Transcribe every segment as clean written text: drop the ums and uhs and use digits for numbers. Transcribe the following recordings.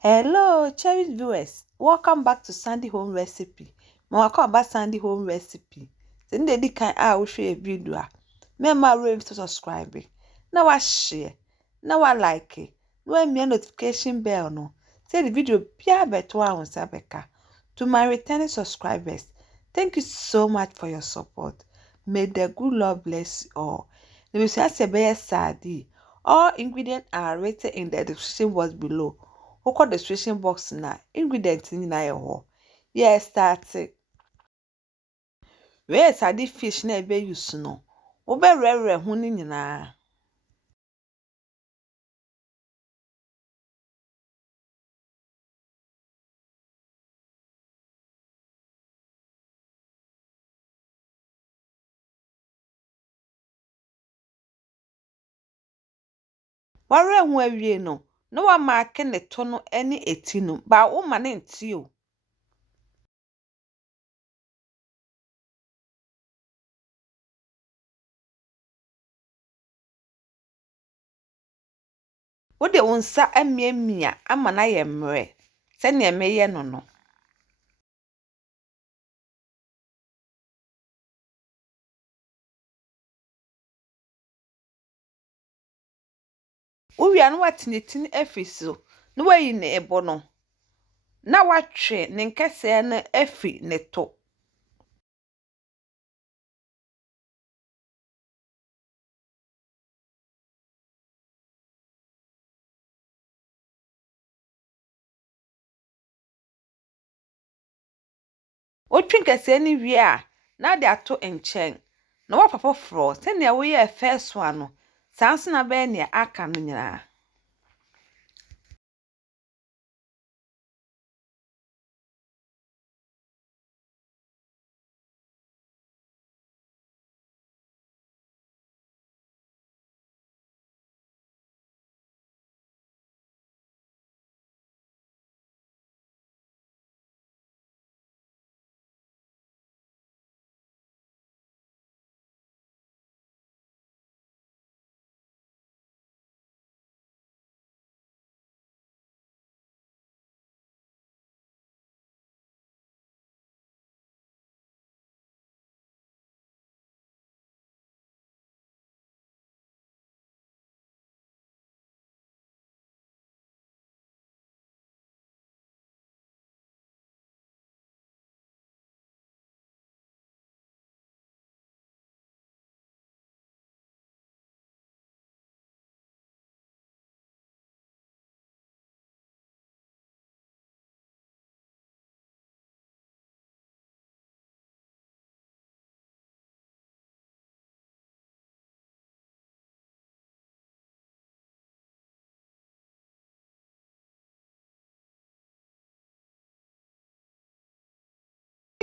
Hello, cherished viewers. Welcome back to Sandy Home Recipe. Welcome back Sandy Home Recipe. Send the kind I will share a video. Remember to subscribe. Now I share. Now I like it. Now me notification bell no. Say the video be better on Sabeka. To my returning subscribers, thank you so much for your support. May the good Lord bless you all. The Messiah Sardines. All ingredients are rated in the description box below. Wokɔ description box na ingredients nyinaa yɛ hɔ. Yeah, start. Where sade fish na ebe use no. Wobɛwerɛwerɛ ho ne nyinaa. Wɔwerɛ ho awie no, na wamaake ne to no ne eti no. Ba wo ma ne nti o. Wode wo nsa amiamia ama na yɛ mmerɛ. Sɛnea meyɛ no no. Uwia no watenetini afi so. Na wayi ne ebo no. Na watwe ne nkɛsɛɛ no afi ne to. Otwe nkɛsɛɛ no wie a, na de ato nkyɛn. Na wapa foforɔ sɛnea woyɛ first one no. Saa nso na bɛyɛ nea aka no nyinaa.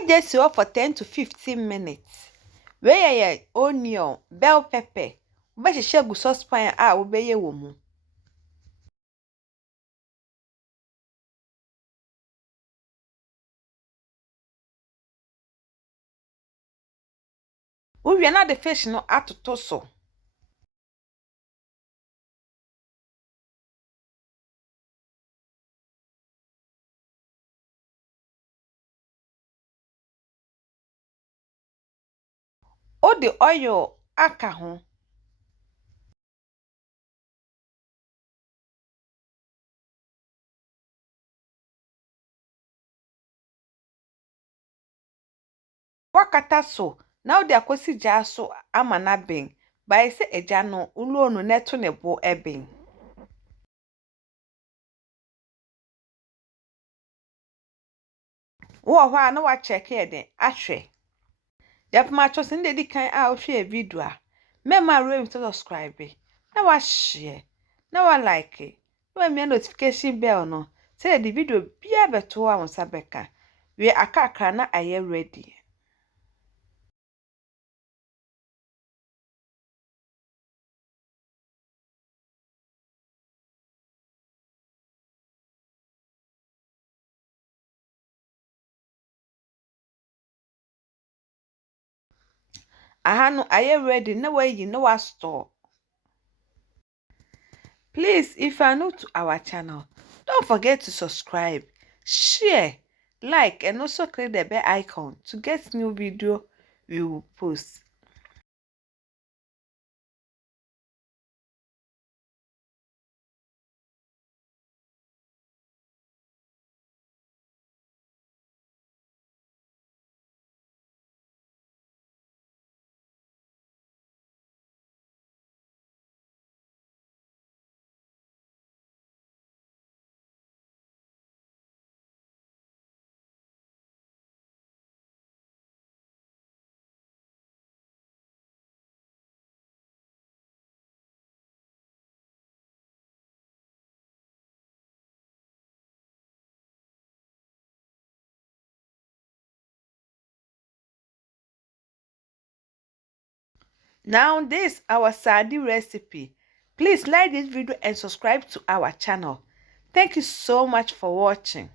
Just for 10 to 15 minutes. Where ye onion, bell pepper. Wobɛhyehyɛ gu saucepan a wobɛyɛ wɔ mu. Wowie na de fish no atoto so. O de oil aka ho. Wakata so na o de akosi gya so ama na ben. Ba se egya no ulo no neto ne bo eben. Wo ho a na wa check e den ahwe. Yapma chosin de di kan a o hwe video a. Mema rem to subscribe. Na wa share. Na wa like. Na wa notification bell no. Say the video bia beto a won sabeka. We akakra na aye ready. Aha no aye ready na wa yi na wa store. Please, if you are new to our channel, Don't forget to subscribe, share, like, and also click the bell icon to get new video we will post. Now this our sardine recipe. Please like this video and subscribe to our channel. Thank you so much for watching.